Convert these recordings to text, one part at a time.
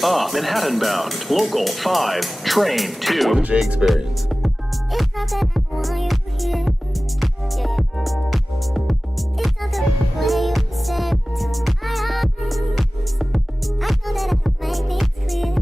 Doors up. Manhattan bound. Local 5. Train 2. The J Experience. It's not that I want you here. Yeah. It's not the way you say it to my eyes. I know that I don't make things clear.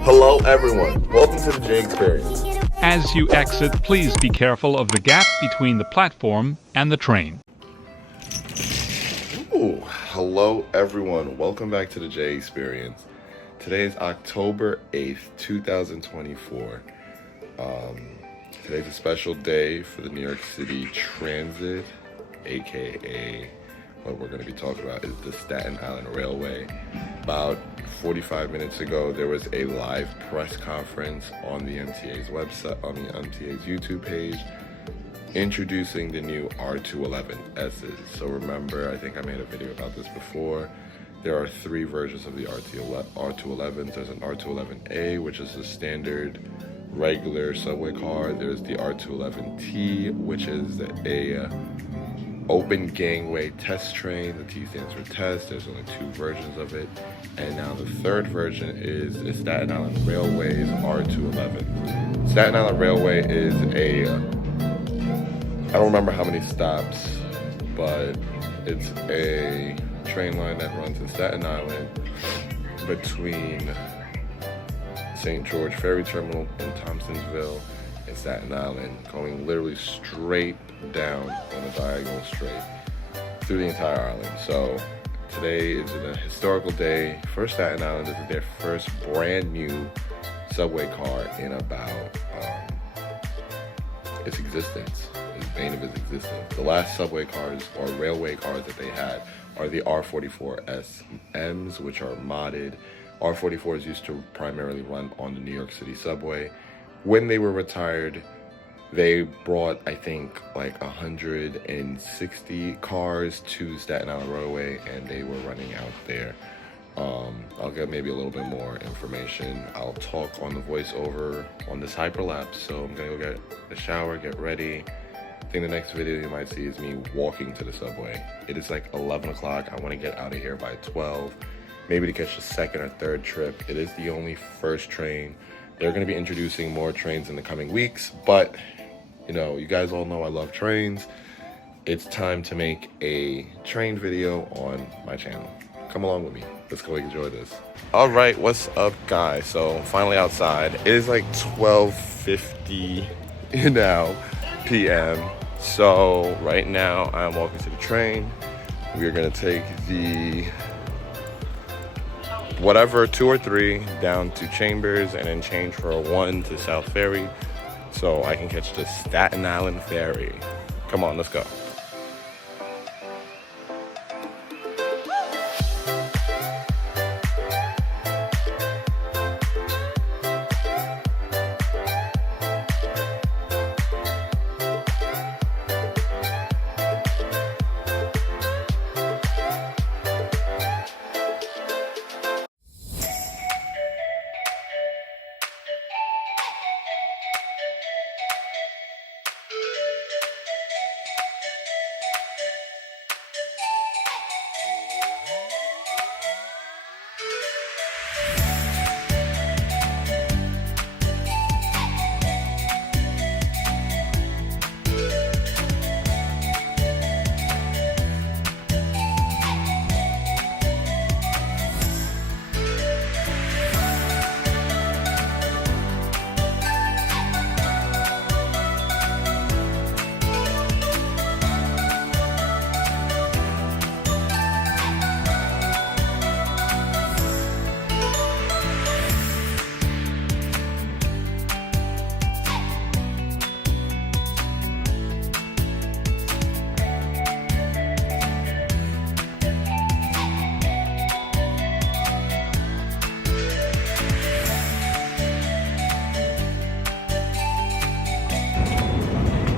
Hello, everyone. Welcome to the J Experience. As you exit, please be careful of the gap between the platform and the train. Ooh, hello, everyone. Welcome back to the J Experience. Today is October 8th, 2024. Today's a special day for the New York City Transit, aka what we're going to be talking about is the Staten Island Railway. About 45 minutes ago, there was a live press conference on the MTA's website, on the MTA's YouTube page, introducing the new R211 S's. So remember, I think I made a video about this before. There are 3 versions of the R211s. There's an R211A, which is the standard regular subway car. There's the R211T, which is a open gangway test train. The T stands for test. There's only 2 versions of it. And now the 3rd version is the Staten Island Railway's R211. Staten Island Railway is I don't remember how many stops, but it's a train line that runs in Staten Island between St. George Ferry Terminal in Thompsonsville and Staten Island, going literally straight down on a diagonal straight through the entire island. So today is a historical day for Staten Island. This is their first brand new subway car in about its existence, its bane of its existence. The last subway cars or railway cars that they had are the R44SMs, which are modded. R44s used to primarily run on the New York City subway. When they were retired, they brought, I think, like 160 cars to Staten Island Railway, and they were running out there. I'll get maybe a little bit more information. I'll talk on the voiceover on this hyperlapse, so I'm gonna go get a shower, get ready. I think the next video you might see is me walking to the subway. It is like 11 o'clock. I want to get out of here by 12, maybe to catch the 2nd or 3rd trip. It is the only first train. They're going to be introducing more trains in the coming weeks, but you know, you guys all know I love trains. It's time to make a train video on my channel. Come along with me. Let's go enjoy this. All right, what's up, guys? So finally outside. It is like 12:50 now p.m. So right now I'm walking to the train. We are gonna take the whatever 2 or 3 down to Chambers and then change for a 1 to South Ferry so I can catch the Staten Island Ferry. Come on, let's go.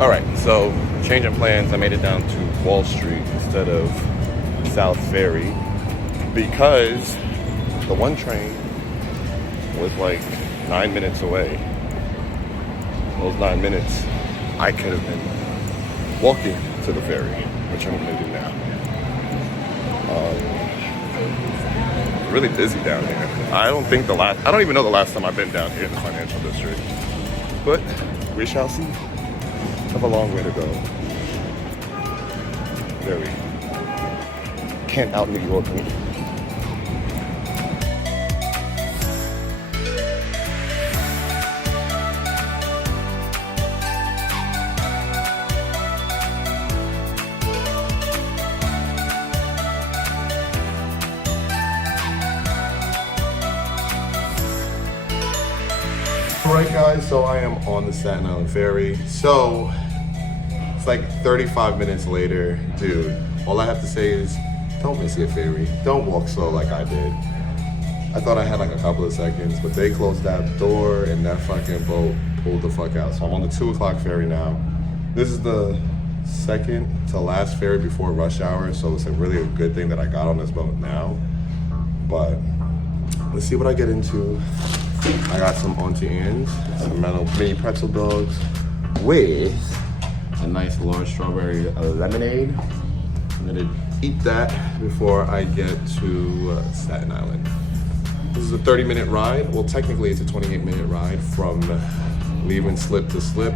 All right, so change in plans. I made it down to Wall Street instead of South Ferry because the one train was like 9 minutes away. Those 9 minutes, I could have been walking to the ferry, which I'm gonna do now. really busy down here. I don't even know the last time I've been down here in the financial district. But we shall see. Have a long way to go. Very can't out New York me. Alright guys, so I am on the Staten Island ferry. So it's like 35 minutes later. Dude, all I have to say is don't miss your ferry. Don't walk slow like I did. I thought I had like a couple of seconds, but they closed that door and that fucking boat pulled the fuck out. So I'm on the 2 o'clock ferry now. This is the second to last ferry before rush hour, so it's really a good thing that I got on this boat now. But let's see what I get into. I got some Auntie Anne's, some mini pretzel dogs with a nice large strawberry lemonade. I'm gonna eat that before I get to Staten Island. This is a 30-minute ride. Well, technically it's a 28-minute ride from leaving slip to slip.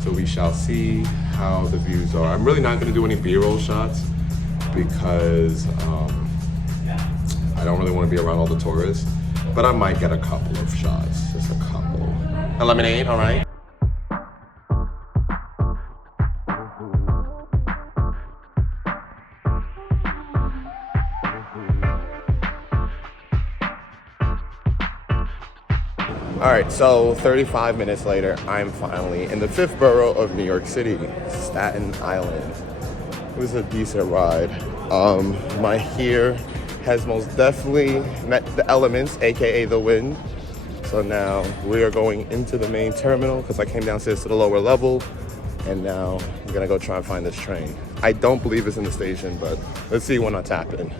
So we shall see how the views are. I'm really not gonna do any B-roll shots because I don't really wanna be around all the tourists. But I might get a couple of shots, just a couple. A lemonade, all right? All right, so 35 minutes later, I'm finally in the 5th borough of New York City, Staten Island. It was a decent ride. My hair has most definitely met the elements, AKA the wind. So now we are going into the main terminal because I came downstairs to the lower level and now I'm gonna go try and find this train. I don't believe it's in the station, but let's see when I tap in.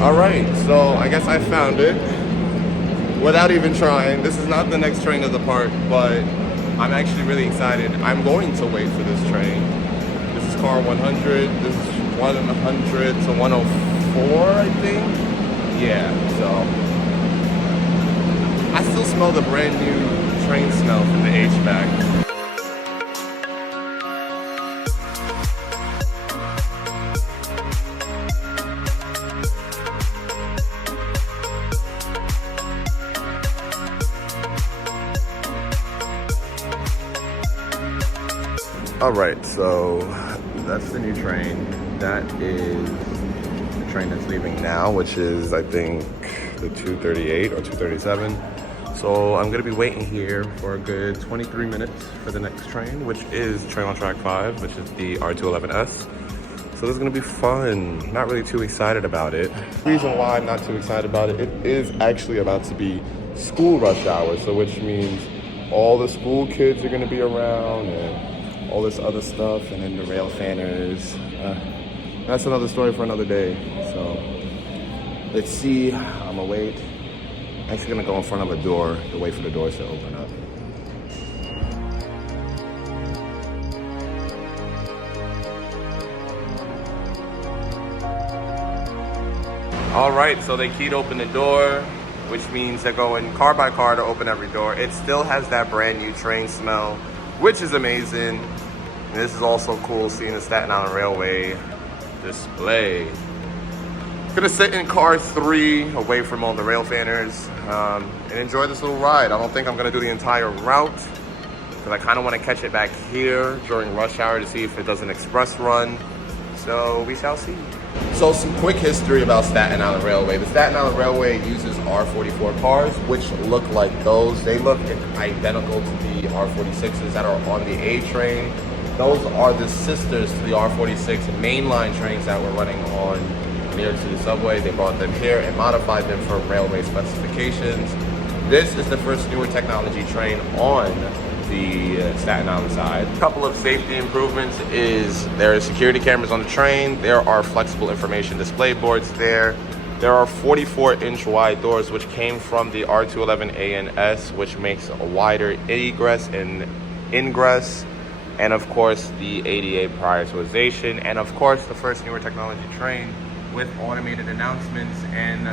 All right, so I guess I found it without even trying. This is not the next train to depart, but I'm actually really excited. I'm going to wait for this train. This is car 100. This is 100 to 104, I think. Yeah, so I still smell the brand new train smell from the HVAC. All right, so that's the new train. That is the train that's leaving now, which is, I think, the 238 or 237. So I'm gonna be waiting here for a good 23 minutes for the next train, which is train on track 5, which is the R211 So this is gonna be fun. Not really too excited about it. The reason why I'm not too excited about it, it is actually about to be school rush hour, so which means all the school kids are gonna be around and all this other stuff, and then the rail fanners. That's another story for another day. So let's see. I'm gonna wait. I'm actually gonna go in front of a door to wait for the doors to open up. All right, so they keyed open the door, which means they're going car by car to open every door. It still has that brand new train smell, which is amazing. And this is also cool, seeing the Staten Island Railway display. Gonna sit in car 3 away from all the rail fanners and enjoy this little ride. I don't think I'm gonna do the entire route because I kind of want to catch it back here during rush hour to see if it does an express run. So we shall see. So some quick history about Staten Island Railway. The Staten Island Railway uses R44 cars, which look like those. They look identical to the R46s that are on the A train. Those are the sisters to the R46 mainline trains that were running on New York City subway. They brought them here and modified them for railway specifications. This is the first newer technology train on the Staten Island side. A couple of safety improvements is there are security cameras on the train. There are flexible information display boards there. There are 44-inch wide doors, which came from the R211 A and S, which makes a wider egress and ingress. And of course, the ADA prioritization. And of course, the first newer technology train with automated announcements and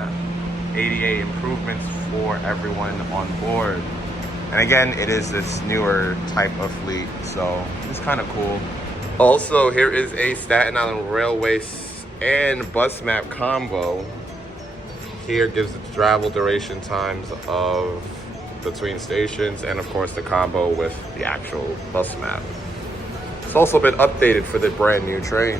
ADA improvements for everyone on board. And again, it is this newer type of fleet, so it's kind of cool. Also, here is a Staten Island Railway and bus map combo. Here gives the travel duration times of between stations, and of course the combo with the actual bus map. It's also been updated for the brand new train.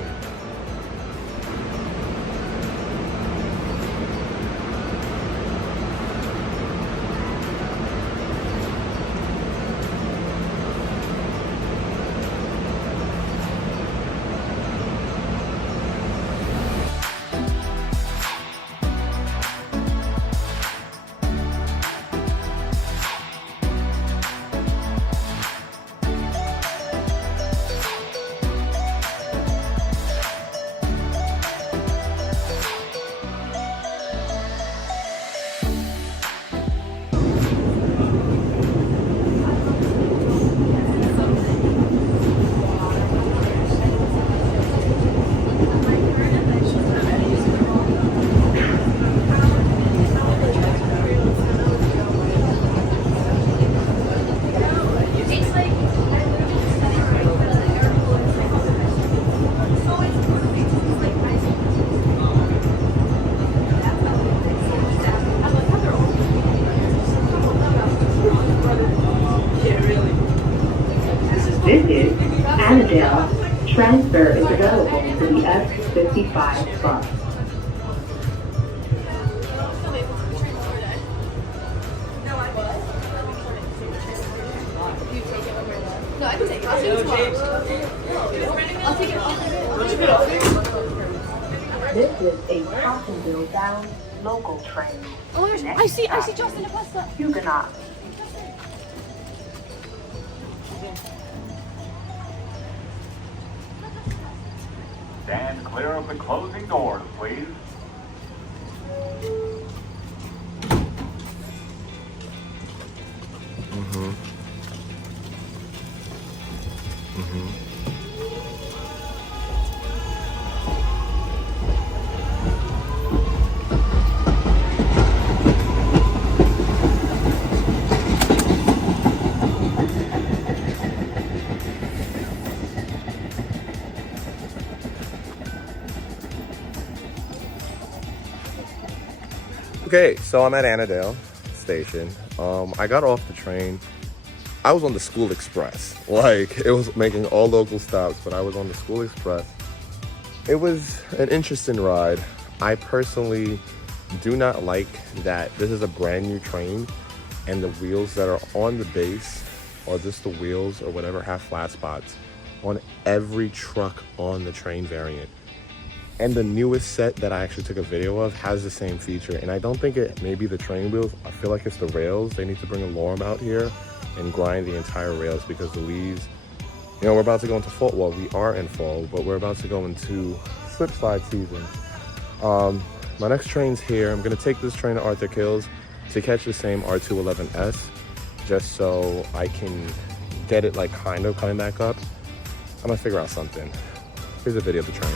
This is Annandale. Transfer is available to the F55 bus. No, I can take it. I'll take it tomorrow. I'll take it. This is a Thompsonville bound local train. Oh my gosh, I see Justin at bus stop. Huguenot. Stand clear of the closing doors, please. Okay, so I'm at Annandale Station. I got off the train. I was on the School Express. Like, it was making all local stops, but I was on the School Express. It was an interesting ride. I personally do not like that this is a brand new train and the wheels that are on the base, or just the wheels or whatever, have flat spots on every truck on the train variant. And the newest set that I actually took a video of has the same feature. And I don't think it may be the train wheels. I feel like it's the rails. They need to bring a lorem out here and grind the entire rails, because the leaves, you know, we're about to go into fall. Well, we are in fall, but we're about to go into slip slide season. My next train's here. I'm gonna take this train to Arthur Hills to catch the same R211S, just so I can get it like kind of coming back up. I'm gonna figure out something. Here's a video of the train.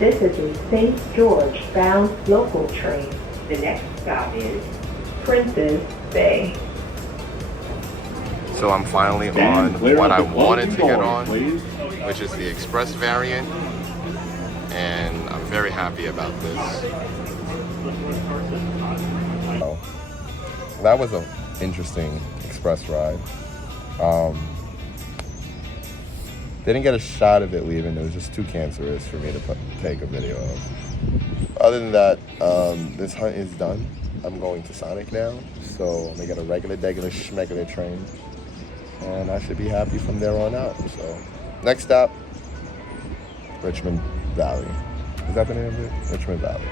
This is a St. George bound local train. The next stop is Princess Bay. So I'm finally on what I wanted to get on, which is the express variant, and I'm very happy about this. Oh, that was an interesting express ride. Didn't get a shot of it leaving. It was just too cancerous for me to take a video of. Other than that, this hunt is done. I'm going to Sonic now, so I'm gonna get a regular schmegular train, and I should be happy from there on out. So next stop, Richmond Valley. Is that the name of it? Richmond Valley.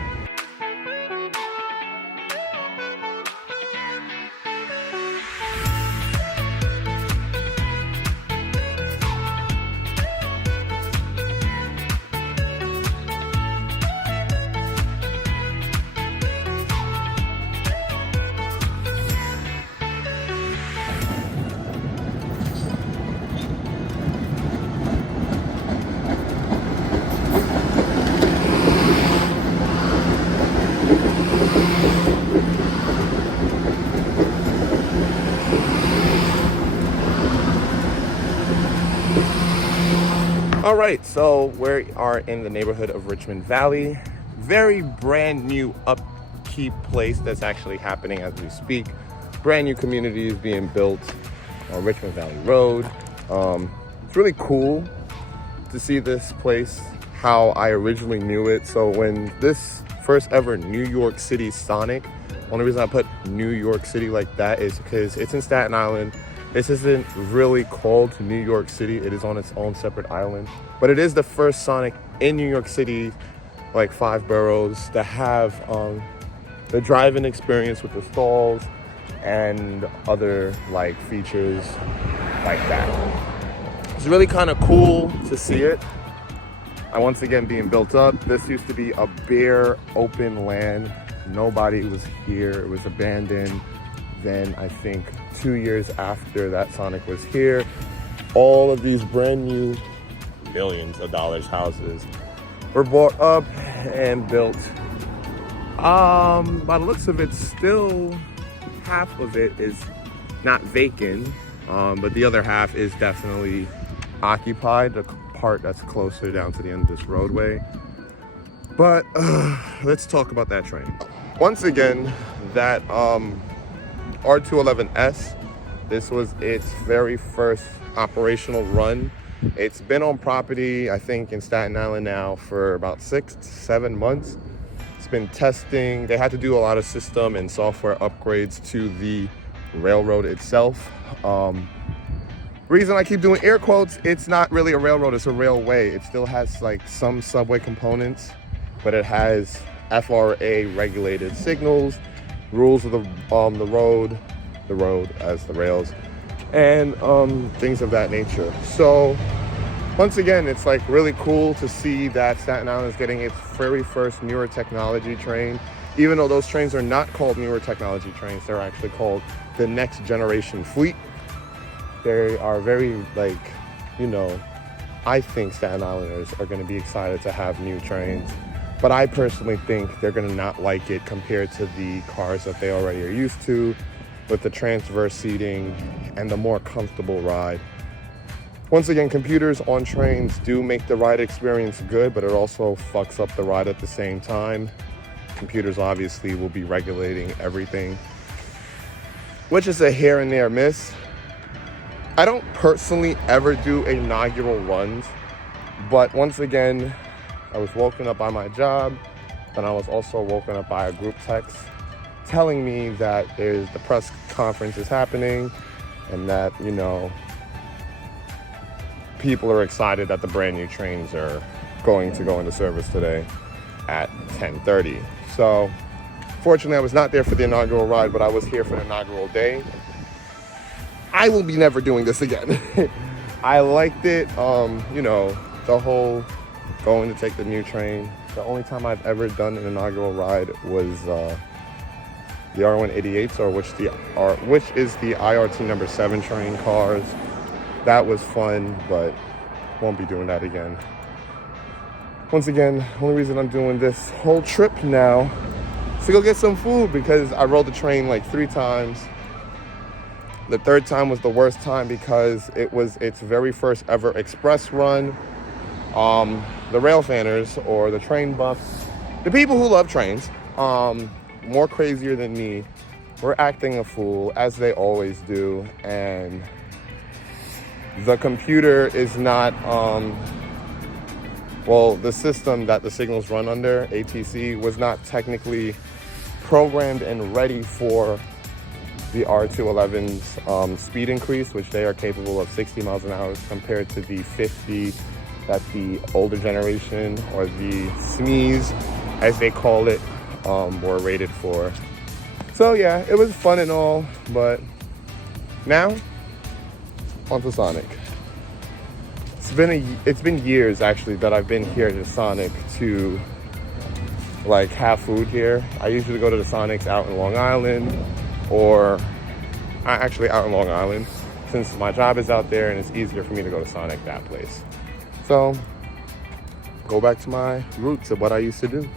All right, so we are in the neighborhood of Richmond Valley. Very brand new upkeep place that's actually happening as we speak. Brand new community is being built on Richmond Valley Road. It's really cool to see this place how I originally knew it. So when this first ever New York City Sonic, only reason I put New York City like that is because it's in Staten Island. This isn't really called New York City. It is on its own separate island. But it is the first Sonic in New York City, like 5 boroughs, to have the driving experience with the stalls and other like features like that. It's really kind of cool to see it. Once again being built up. This used to be a bare open land. Nobody was here. It was abandoned. Then I think 2 years after that Sonic was here, all of these brand new millions of dollars houses were bought up and built. By the looks of it, still half of it is not vacant, but the other half is definitely occupied, the part that's closer down to the end of this roadway. But let's talk about that train. Once again, that R211S, this was its very first operational run. It's been on property, I think, in Staten Island now for about 6 to 7 months. It's been testing. They had to do a lot of system and software upgrades to the railroad itself. Reason I keep doing air quotes, it's not really a railroad, it's a railway. It still has like some subway components, but it has FRA regulated signals, rules of the road as the rails, and things of that nature. So once again, it's like really cool to see that Staten Island is getting its very first newer technology train. Even though those trains are not called newer technology trains, they're actually called the next generation fleet. They are very, like, you know, I think Staten Islanders are going to be excited to have new trains. But I personally think they're going to not like it compared to the cars that they already are used to, with the transverse seating and the more comfortable ride. Once again, computers on trains do make the ride experience good, but it also fucks up the ride at the same time. Computers obviously will be regulating everything, which is a here and there miss. I don't personally ever do inaugural runs, but once again, I was woken up by my job, and I was also woken up by a group text telling me that the press conference is happening and that, you know, people are excited that the brand new trains are going to go into service today at 10:30. So fortunately, I was not there for the inaugural ride, but I was here for the inaugural day. I will be never doing this again. I liked it, you know, the whole going to take the new train. The only time I've ever done an inaugural ride was the R188s, which is the IRT number 7 train cars. That was fun, but won't be doing that again. Once again, only reason I'm doing this whole trip now is to go get some food, because I rode the train like 3 times. The third time was the worst time because it was its very first ever express run. The rail fanners, or the train buffs, the people who love trains, more crazier than me, were acting a fool, as they always do, and the computer is not, well, the system that the signals run under, ATC, was not technically programmed and ready for the R211's speed increase, which they are capable of 60 miles an hour compared to the 50 that the older generation, or the SMEs, as they call it, were rated for. So yeah, it was fun and all, but now, on to Sonic. It's been years actually that I've been here to Sonic to like have food here. I usually go to the Sonics out in Long Island, or actually out in Long Island, since my job is out there and it's easier for me to go to Sonic that place. So, go back to my roots of what I used to do.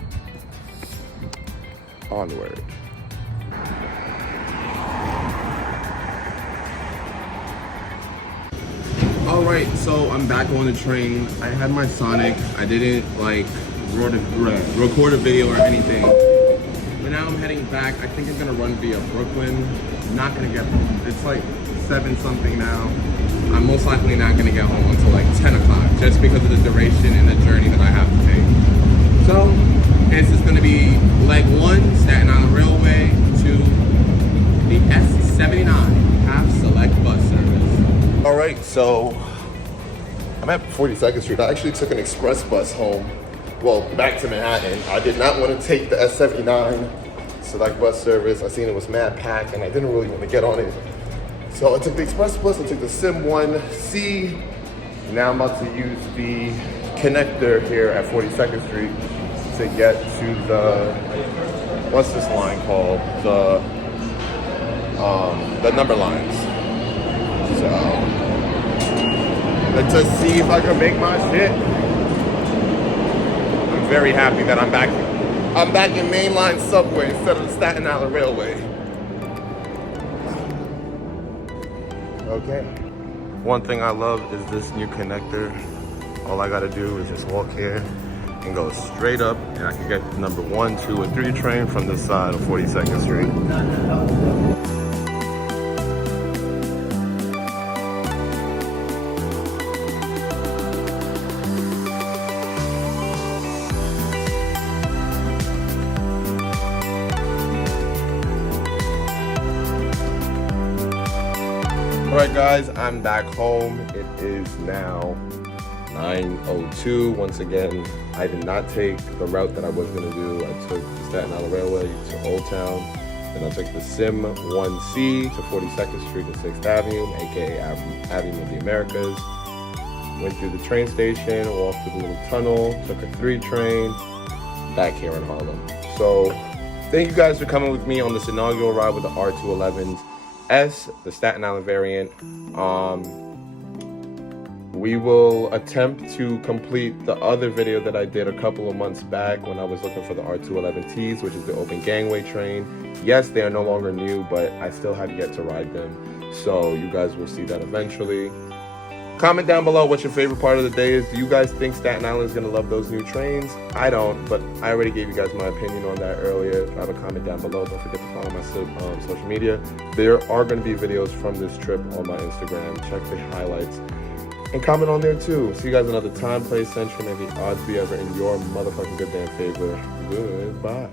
Onward. All right, so I'm back on the train. I had my Sonic. I didn't like record a video or anything. But now I'm heading back. I think I'm gonna run via Brooklyn. I'm not gonna get home. It's like 7 something now. I'm most likely not gonna get home until like 10 o'clock, just because of the duration and the journey that I have to take. So this is gonna be leg 1, Staten Island Railway, to the S79 half select bus service. All right, so I'm at 42nd Street. I actually took an express bus home. Well, back to Manhattan. I did not want to take the S79 select bus service. I seen it was mad packed and I didn't really want to get on it. So I took the express bus, I took the Sim 1C. Now I'm about to use the connector here at 42nd Street to get to the, what's this line called? The number lines. So let's just see if I can make my shit. I'm very happy that I'm back in mainline subway instead of the Staten Island Railway. Okay. One thing I love is this new connector. All I gotta do is just walk here and go straight up, and I can get the number 1, 2, or 3 train from this side of 42nd Street. Alright guys, I'm back home. It is now 9:02. Once again, I did not take the route that I was going to do. I took the Staten Island Railway to Old Town. Then I took the Sim 1C to 42nd Street to 6th Avenue, aka Avenue of the Americas. Went through the train station, walked through the little tunnel, took a 3 train, back here in Harlem. So, thank you guys for coming with me on this inaugural ride with the R211's the Staten Island variant. We will attempt to complete the other video that I did a couple of months back when I was looking for the R211Ts, which is the open gangway train. Yes, they are no longer new, but I still have yet to ride them. So you guys will see that eventually. Comment down below what your favorite part of the day is. Do you guys think Staten Island is going to love those new trains? I don't, but I already gave you guys my opinion on that earlier. Drop a comment down below. Don't forget to follow my social media. There are going to be videos from this trip on my Instagram. Check the highlights and comment on there too. See you guys another time, place, century. May the odds be ever in your motherfucking good damn favor. Goodbye.